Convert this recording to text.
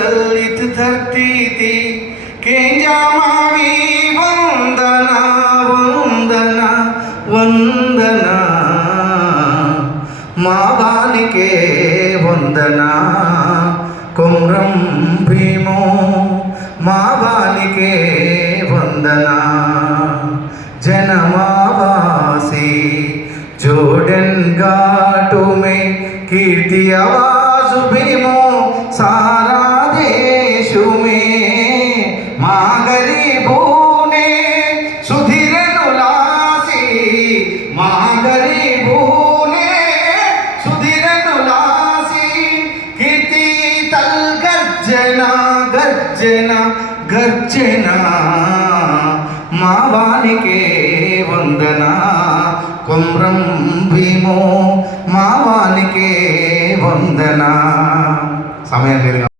दलित धरती थी केंजा मावी वंदना वंदना वंदना मावानिके वंदना कुम्रम भीमो मावानिके वंदना जनमावासी जोर्डन घाटों में कीर्ति आवाज भीमो सारा देश में माँ गरीबों ने सुधीर नुलासी माँ गरीबों ने सुधीर नुलासी कीर्ति तल गर्जना गर्जना गर्जना मावानिके वंदना कुम्रम भीमो मावानिके वंदना। సమయం లేదు.